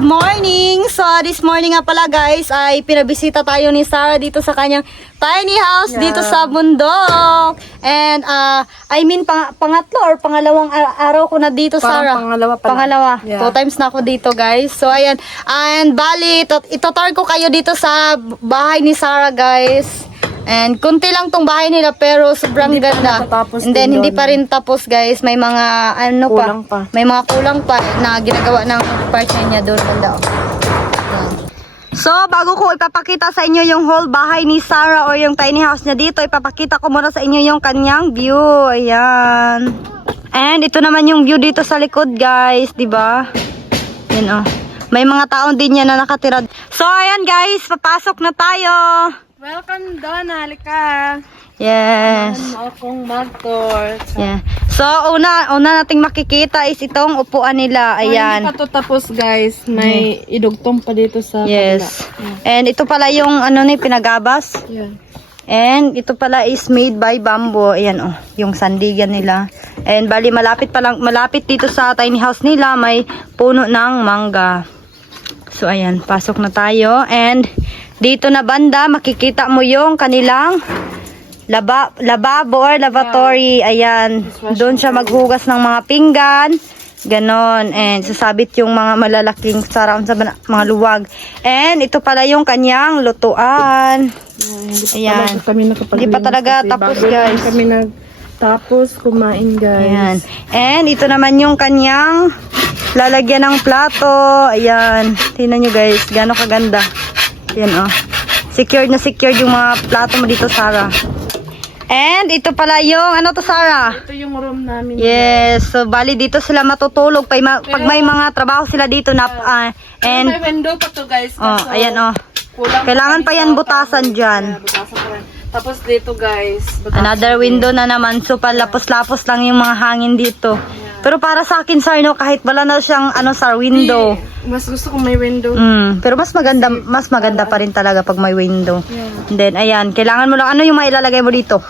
Good morning! So, this morning nga pala guys, ay pinabisita tayo ni Sarah dito sa kanyang tiny house dito sa bundok. And, pangatlo or pangalawang araw ko na dito, Sarah. Pangalawa. Yeah. 2 times na ako dito, guys. So, ayan. And, bali, itotour ko kayo dito sa bahay ni Sarah, guys. And kunti lang tong bahay nila pero sobrang ganda. And then hindi pa rin tapos guys, may mga may mga kulang pa na ginagawa ng partner niya doon banda. So bago ko ipapakita sa inyo yung whole bahay ni Sarah or yung tiny house niya dito, ipapakita ko muna sa inyo yung kanyang view. Ayan. And ito naman yung view dito sa likod guys, 'di ba? Yan oh. May mga taon din yan na nakatira. So ayan guys, papasok na tayo. Welcome, Donna. Halika. Yes. Ano akong mag-tour. Yeah. So, una nating makikita is itong upuan nila. Ayan. Hindi pa to tapos, guys. May idugtong pa dito sa yes. kabila. And ito pala yung pinagabas. Yeah. And ito pala is made by bamboo. Ayan oh, yung sandigan nila. And bali malapit dito sa tiny house nila may puno ng mangga. So, ayan, pasok na tayo. And dito na banda, makikita mo yung kanilang lababo or lavatory. Ayan, doon siya maghugas ng mga pinggan. Ganon. And sasabit yung mga malalaking sarang sa mga luwag. And ito pala yung kanyang lutuan. Ayan. Hindi pa talaga tapos guys. Kami nagtapos kumain guys. Ayan. And ito naman yung kanyang lalagyan ng plato. Ayan. Tingnan nyo guys, gano'ng kaganda. Yan oh. Secured na secured yung mga plato mo dito, Sarah. And ito pala yung ano to, Sarah? Ito yung room namin. Yes. So bali dito sila matutulog pag may mga trabaho sila dito na and may window pa to, guys. Oh, ayan oh. Kailangan pa yan butasan diyan. Tapos dito, guys, another window na naman. So palapos-lapos lang yung mga hangin dito. Pero para sa akin, Sar, no, kahit wala na siyang window. Mas gusto ko may window. Pero mas maganda pa rin talaga pag may window. Yeah. And then, ayan, kailangan mo lang, ano yung mailalagay mo dito?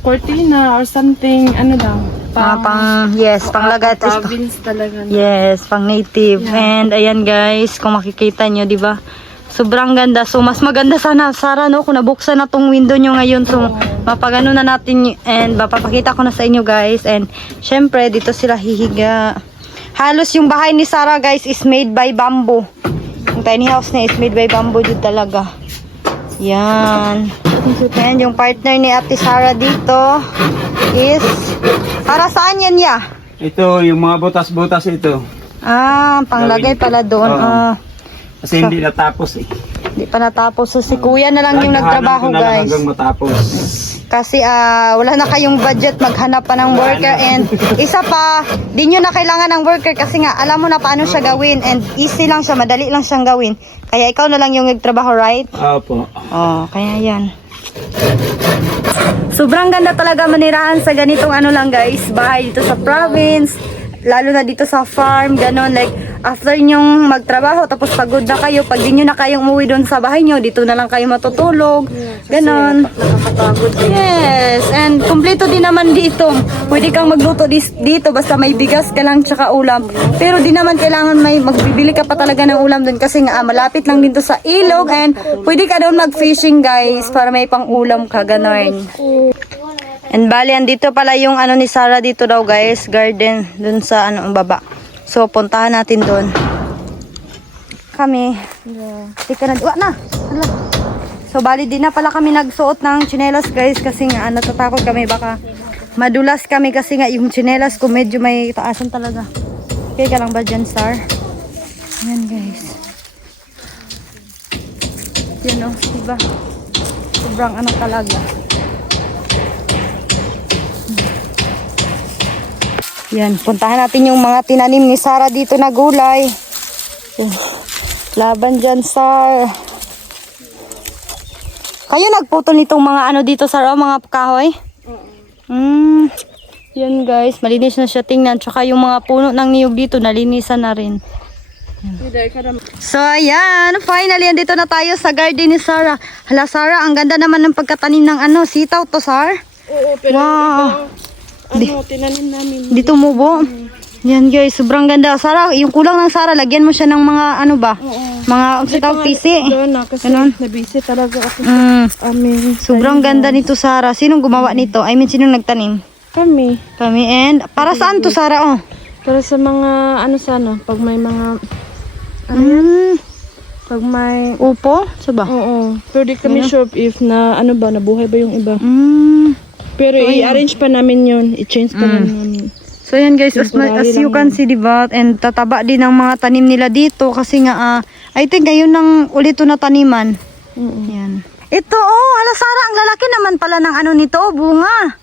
Cortina or something, ano lang. Panglagat. Province talaga. Yes, pang native. Yeah. And ayan guys, kung makikita nyo, di ba? Sobrang ganda. So, mas maganda sana, Sarah, no? Kung nabuksan na tong window nyo ngayon. So, mapagano na natin and mapapakita ko na sa inyo, guys. And, syempre, dito sila hihiga. Halos yung bahay ni Sarah, guys, is made by bamboo. Yung tiny house na is made by bamboo dito talaga. Yan. And yung partner ni Ate Sarah dito is, para saan yan, ya? Ito, yung mga butas-butas ito. Panglagay pala doon. Kasi hindi natapos eh. Hindi pa natapos. So, si Kuya na lang yung nagtrabaho, guys. Hanggang matapos. Kasi wala na kayong budget maghanap pa ng worker. And isa pa, di nyo na kailangan ng worker kasi nga alam mo na paano siya gawin. And easy lang siya, madali lang siyang gawin. Kaya ikaw na lang yung nagtrabaho, right? Opo. Oh, kaya yan. Sobrang ganda talaga manirahan sa ganitong lang guys, bahay dito sa province. Lalo na dito sa farm, ganon, like, after nyong magtrabaho, tapos pagod na kayo, pag di nyo na kayong umuwi doon sa bahay nyo, dito na lang kayo matutulog, ganon. Yes, and kumpleto din naman dito. Pwede kang magluto dito, basta may bigas ka lang, tsaka ulam. Pero di naman kailangan magbibili ka pa talaga ng ulam doon, kasi nga, malapit lang dito sa ilog, and pwede ka doon mag-fishing, guys, para may pang ulam ka, ganon. And bali, andito pala yung ni Sarah dito daw guys, garden, dun sa baba. So, puntahan natin dun. Kami. Tika na, na. So, bali, di na pala kami nagsuot ng tsinelas guys, kasi nga, natatakot kami, baka madulas kami, kasi nga, yung tsinelas ko medyo may taasan talaga. Okay ka lang ba dyan, Sar? Ayan guys. Yan o, diba? Sobrang talaga. Yan, puntahan natin yung mga tinanim ni Sarah dito na gulay. Laban dyan, Sar. Kayo nagputol nitong mga dito, Sar, mga kahoy? Yan guys, malinis na siya tingnan. Tsaka yung mga puno ng niyog dito, nalinisan na rin. So, ayan. Finally, andito na tayo sa garden ni Sarah. Hala, Sarah, ang ganda naman ng pagkatanim ng sitaw to, Sar. Oo, pero wow. Tinanim namin. Di tumubo. Yan guys, sobrang ganda. Sara, yung kulang ng Sara, lagyan mo siya ng mga ano ba? Mga unsa tawag PC. Doon na kasi Ganon. nabisi talaga ako sa Mm, amin. sobrang ganda nito Sara. Sinong gumawa nito? I mean, sinong nagtanim? Kami. Kami. And para saan to Sara? Oh. Para sa mga ano sana, pag may mga pag may Upo? Sa ba? oo, pero di kami sure if na ano ba nabuhay ba yung iba. Pero So, i-arrange pa namin yun, i-change pa namin. So yan guys, as Temporary you can lang see, diba? And tataba din ang mga tanim nila dito kasi nga, I think ngayon nang ulit to na taniman. Yan. Ito, oh, hala Sara, ang lalaki naman pala ng ano nito, oh, bunga.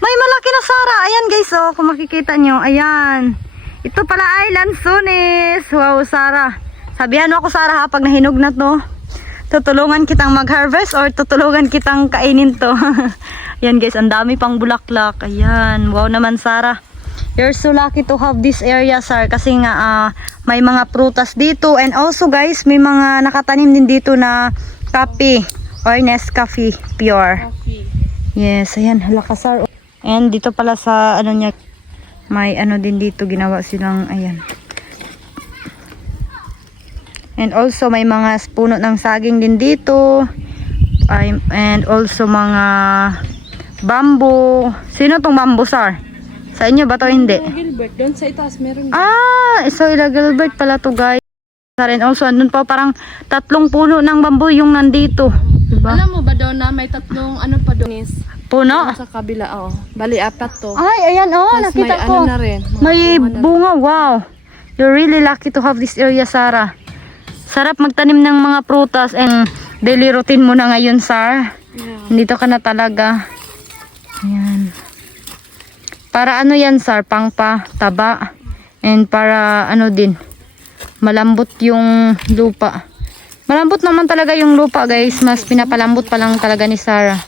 May malaki na Sara. Ayan guys, oh, kung makikita nyo, ayan. Ito pala ay lansones. Wow, Sara. Sabihan mo ako Sara ha, pag nahinog na to, tutulungan kitang mag-harvest or tutulungan kitang kainin to. Ayan guys, ang dami pang bulaklak. Ayan, wow naman Sara. You're so lucky to have this area, sir. Kasi nga, may mga prutas dito. And also, guys, may mga nakatanim din dito na coffee or Nescafe Pure. Yes, ayan. Halaka, sir. And dito pala sa, ano niya, may ano din dito. Ginawa silang, ayan. And also, may mga puno ng saging din dito. And also, mga bamboo. Sino tong bamboo, sir? Sa inyo ba to hindi? Gilbert, doon sa itaas meron. So ila Gilbert pala to guys. And also andun pa parang 3 puno ng bamboo yung nandito. Diba? Alam mo ba doon na may 3 ano pa doon is Puno? sa kabila, oh. Bali 4 to. Ay, ayan oh, Tas nakita may ko. ano na rin. mga May bunga na bunga, wow. You're really lucky to have this area, Sara. Sarap magtanim ng mga prutas and daily routine mo na ngayon, Sar. Yeah. Nandito ka na talaga. Ayan. Para ano yan, Sar? Pangpa, taba. And para ano din, malambot yung lupa. Malambot naman talaga yung lupa, guys. Mas pinapalambot pa lang talaga ni Sara.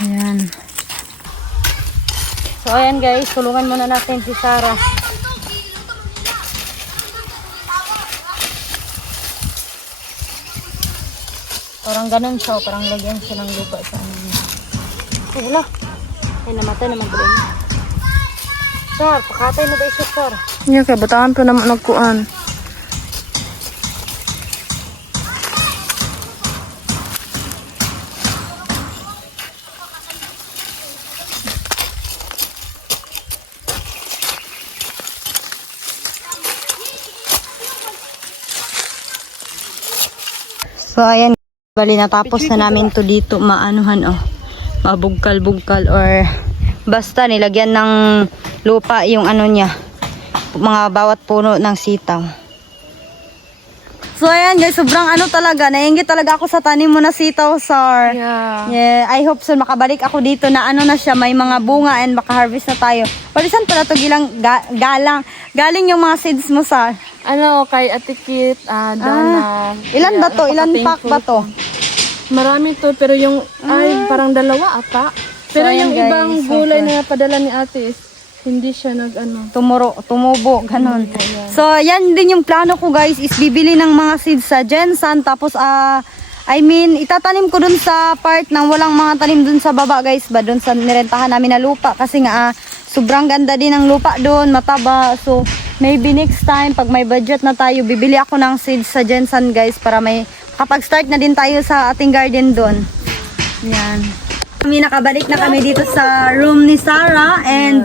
Ayan. So, ayan guys. Tulungan muna natin si Sara. Parang ganun siya. Parang lagyan siya ng lupa sa ano niya. Wala. Ay, namatay naman tuloy niya. Sar, pakatay na ba siya, Sar? Yeah, kaya bataan pa naman nagkuan. So, ayan. Bali, natapos na namin to dito. Maanuhan, oh. Mabugkal-bugkal or basta nilagyan ng lupa yung ano niya. Mga bawat puno ng sitaw. So, ayan guys. Sobrang ano talaga. Nainggit talaga ako sa tanim mo na sitaw, Sar. Yeah. Yeah, I hope so makabalik ako dito na ano na siya, may mga bunga and makaharvest na tayo. Palisan pala to galing yung mga seeds mo, Sar. Ano, kay Ate Kit, Dana. Ilan ba to? Ilan pack ba to? Marami to, pero yung, ay, parang 2 ata. Pero ayan, yung guys, ibang gulay na padala ni ate is, hindi siya Tumubo, ganun. So, yan din yung plano ko guys, is bibili ng mga seeds sa Jensan. Tapos, itatanim ko dun sa part ng walang mga tanim dun sa baba guys, ba dun sa nirentahan namin na lupa. Kasi nga, sobrang ganda din ng lupa dun, mataba. So, maybe next time, pag may budget na tayo, bibili ako ng seeds sa Jensan guys, para may kapag start na din tayo sa ating garden dun. Yan. Nakabalik na kami dito sa room ni Sara and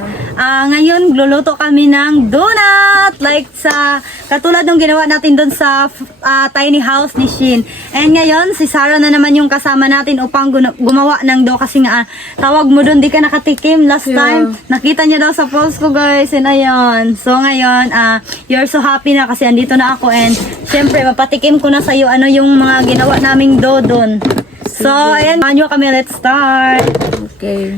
ngayon luluto kami ng donut like sa katulad ng ginawa natin doon sa tiny house ni Shin. And ngayon si Sara na naman yung kasama natin upang gumawa ng dough kasi nga tawag mo doon di ka nakatikim last time. Nakita niya daw sa post ko guys and ayun. So ngayon you're so happy na kasi andito na ako and syempre mapatikim ko na sa iyo ano yung mga ginawa naming dough doon. So, ayan, manyo kami, let's start. Okay.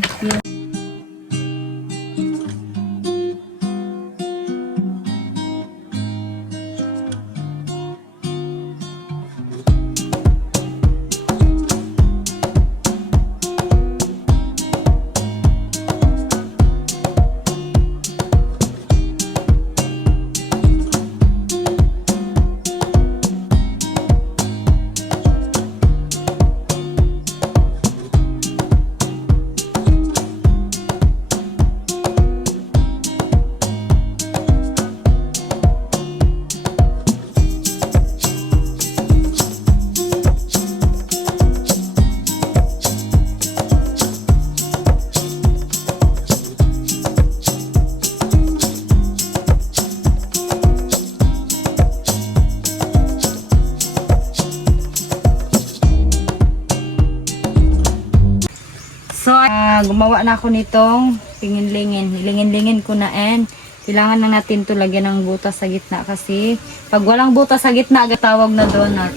gumawa na ako nitong lingin-lingin. Lingin-lingin ko na and kailangan na natin to lagyan ng butas sa gitna kasi pag walang butas sa gitna, tawag na donut.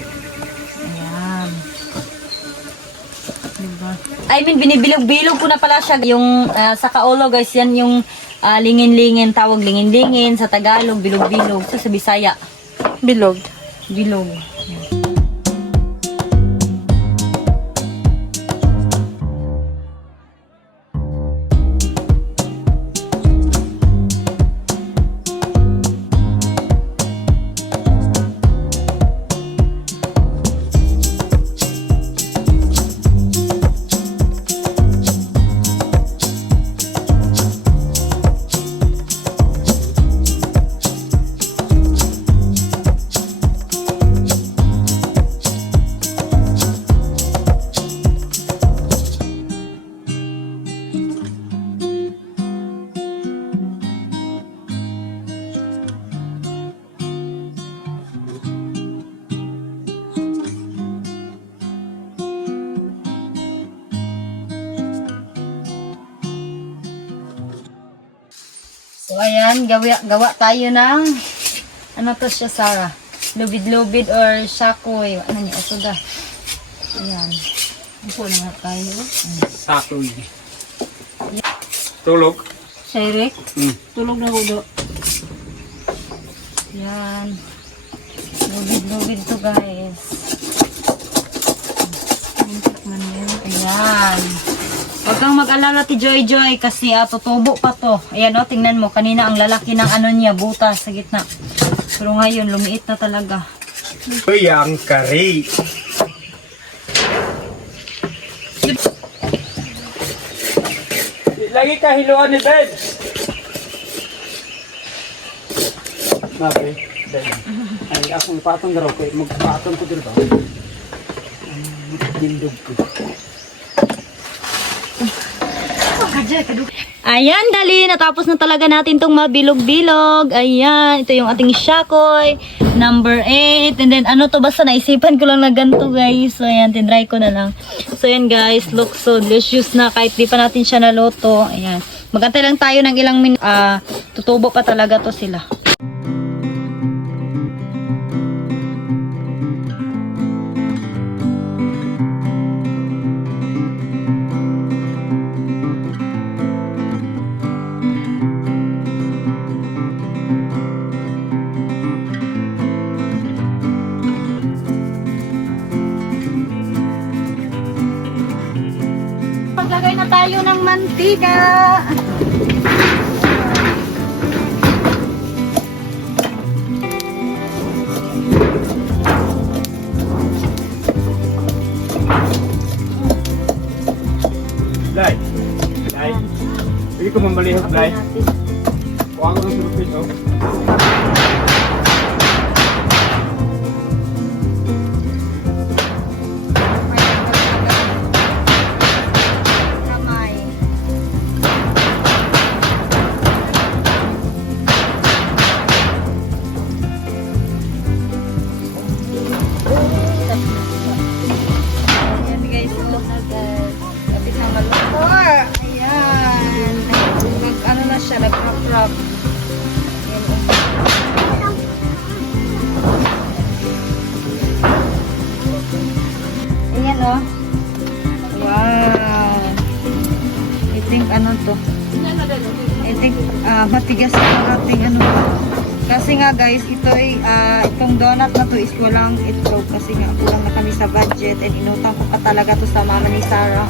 Ayan. Diba? I mean, binibilog-bilog ko na pala siya. Yung sa kaulo guys, yan yung lingin-lingin, tawag lingin-lingin. Sa Tagalog, bilog-bilog. Sa Bisaya, Bilog. bilog. So ayan, gawa tayo ng ano to siya, Sarah? Lubid-lubid or shakoy. Ano niya? Ito da. Ayan. Upo na nga tayo. Satoy. Tulog. Shayrek. Mm. Tulog na hudo. Ayan. Lubid-lubid to guys. Ayan. Huwag kang mag-alala ti Joy Joy kasi tutubo pa to. Ayan o, tingnan mo. Kanina ang lalaki ng ano niya, butas sa gitna. Pero ngayon, lumiit na talaga. Uy, ang kari. Lagi ka hiluan ni Ben. Nabi, Ben. Ay, akong patong garaw ko. Magpatong ko dito. Dindog ko. Ayan, dali. Natapos na talaga natin tong mabilog-bilog. Ayan, ito yung ating shakoy. Number 8. And then, ano to, basta naisipan ko lang na ganito, guys. So, ayan, tinry ko na lang. So, ayan, guys. Look so delicious na kahit di pa natin siya naluto. Ayan. Magantay lang tayo ng ilang minutes. Tutubo pa talaga to sila. Maglagay na tayo ng mantika. Lai. Lai. Hindi ko mamalihog, Lai. Huwag ko ng sulupin, oh. Kamay. Ayan guys, look na guys. Kapit na maluto. Ayan. Ano na siya, nag-crop-crop. Ayan oh. Wow. I think ano to? I think matigas ang ating ano. Kasi nga guys, ito ay itong donut na to is walang itlog kasi nga kulang na kami sa budget and inutang ko pa talaga to sa mama ni Sarah.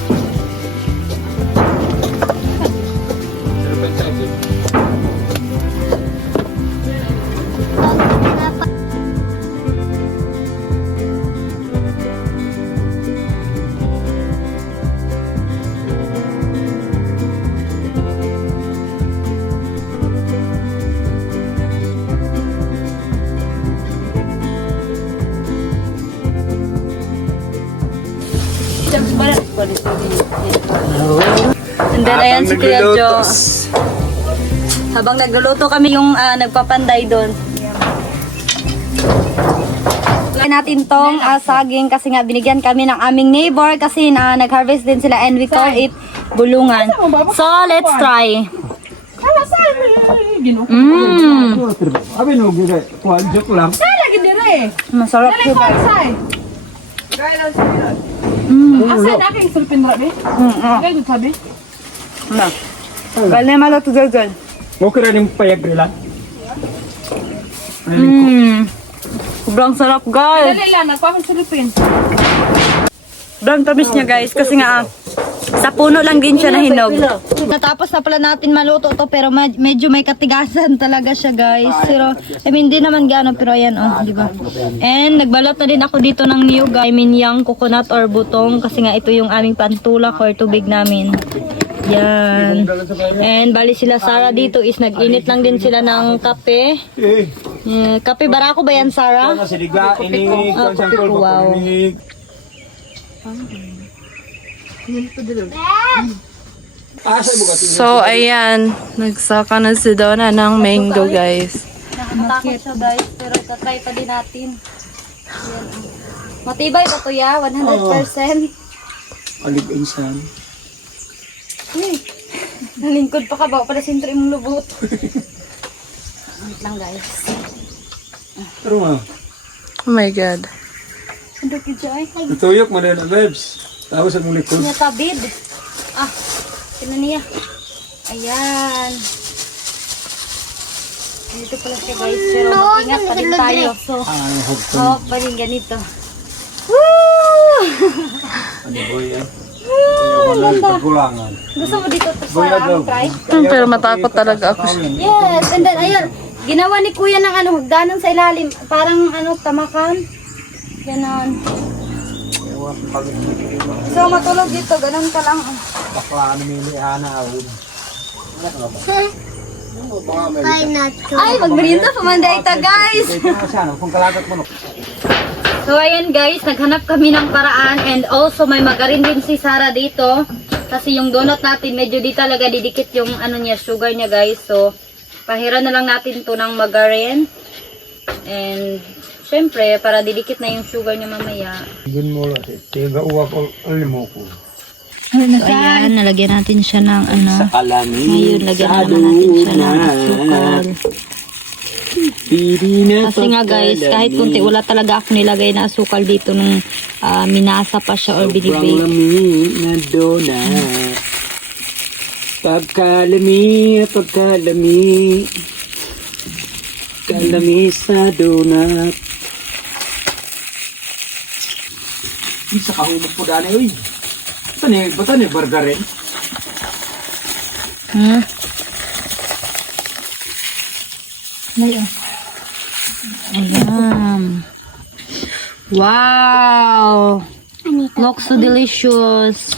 And then ayan si Kuya Jo. Habang nagluluto kami yung nagpapanday doon. Lagyan natin tong saging kasi nga binigyan kami ng aming neighbor kasi nag-harvest din sila and we call it bulungan. So, let's try. Abi no, gila. Kuha, joke lang. Masarap siya. Galing malo to girl. Okay na yung payag nila. Sobrang sarap guys. Sobrang tamis niya guys kasi nga sa puno lang din siya nahinog. Natapos na pala natin maluto to pero medyo may katigasan talaga siya guys. Pero I mean di naman gaano pero ayan oh, di ba? And nagbalot na din ako dito ng niyog, I mean yung coconut or butong kasi nga ito yung aming pantulak or tubig namin. Yan. And bali sila Sarah dito is nag-init lang din sila ng kape. Kape barako ba yan Sarah? Kasi diga, inig, Wow. inig. So, ayan. Nagsaka na si Donna ng mango, guys. Nakatakot siya guys, pero tatry pa din natin. Yan. Matibay pa to ya, 100%. Alig-insan. Nalingkod pa ka ba? Para sintro yung lubot. Wait lang guys. Pero nga, Oh my God. Sindok yung joy. tutuyok mo na yung babes. Tapos ang likod. Niya tabid. Ah, sino niya? Ayan. Dito pala siya guys, pero mag-ingat pa din tayo. So, hawak pa rin ganito. Woo! Ano boy yan? Pagkulangan. Gusto mo dito to sa try? Pero matakot talaga ako. Yes, and then ayun, ginawa ni Kuya ng ano, hagdanan sa ilalim, parang ano, tamakan. Ganon. So matulog dito, ganon ka lang. Bakla, ano may liana awon. Ay, magmerienda pa man dito guys. Kung kalagat mo no. So ayan guys, naghanap kami ng paraan and also may magarin din si Sarah dito. Kasi yung donut natin medyo di talaga didikit yung ano niya, sugar niya guys. So pahiran na lang natin to ng magarin. And syempre para didikit na yung sugar niya mamaya. Gun mo lang, tiga uwak o alimo ko. So ayan, nalagyan natin siya ng ano. Alami. Ngayon, lagyan naman natin siya ng asukal. Kasi nga guys, kahit kunti wala talaga ako nilagay na asukal dito nung minasa pa siya or binibake. Pagkalami na donut. Pagkalami. Kalami sa donut. Isa kahumot po dani, uy. Bata ni burger rin. Ayan. Wow! Looks so delicious.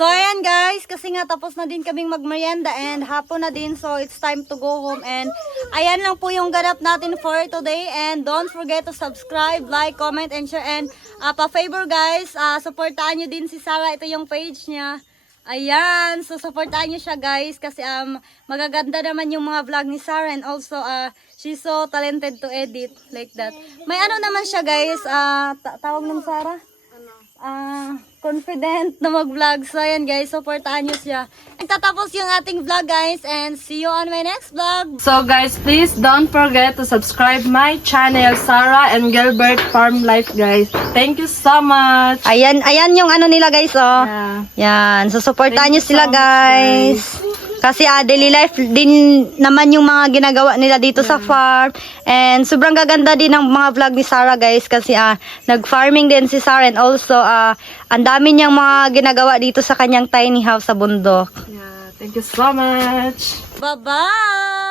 So ayan guys, kasi nga tapos na din kaming magmerienda and hapon na din, so it's time to go home. And ayan lang po yung ganap natin for today, and don't forget to subscribe, like, comment, and share. And pa-favor guys, supportahan nyo din si Sarah, ito yung page niya. Ayan, so supportahan nyo siya guys kasi magaganda naman yung mga vlog ni Sarah, and also she's so talented to edit like that. May ano naman siya guys, tawag ng Sarah? confident na mag-vlog. So, ayan guys, supportahan nyo siya. Tatapos yung ating vlog guys and see you on my next vlog. So guys, please don't forget to subscribe my channel, Sarah and Gilbert Farm Life guys. Thank you so much. Ayan yung ano nila guys, oh. Yeah. Yan, so supportahan nyo Thank you sila so much, guys. Kasi daily life din naman yung mga ginagawa nila dito sa farm. And sobrang gaganda din ng mga vlog ni Sarah guys. Kasi nag-farming din si Sarah. And also, ang dami niyang mga ginagawa dito sa kanyang tiny house sa bundok. Yeah, thank you so much. Bye-bye!